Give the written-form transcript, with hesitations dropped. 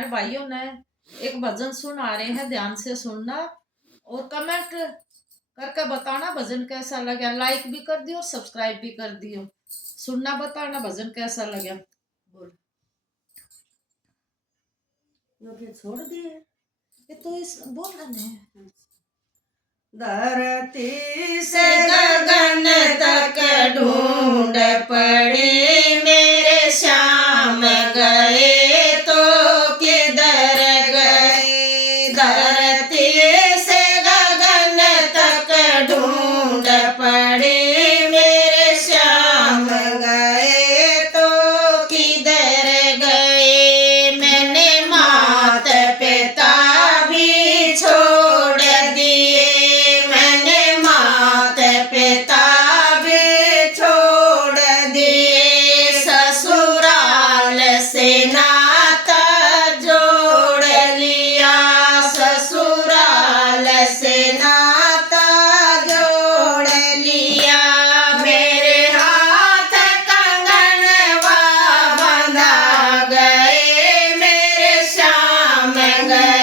बहन भाइयों ने एक भजन सुना रहे हैं, ध्यान से सुनना और कमेंट करके बताना भजन कैसा लगा। लाइक भी कर दियो और सब्सक्राइब भी कर दियो। सुनना बताना भजन कैसा लगा। बोल ये छोड़ दिए ये तो इस बोल रहे हैं। धरती से गगन तक ढूंढ पड़ी मेरे श्याम गए तो किधर गए। धरती से गगन तक ढूंढ पड़ी मेरे श्याम गए तो किधर गए। मैंने मात पिता भी छोड़ दिए, मैंने मात पिता भी छोड़ दिए। ससुराल से नाता जोड़ लिया, ससुराल से नाता जोड़ लिया। मेरे हाथ कंगनवा बंधा गए, मेरे श्याम गए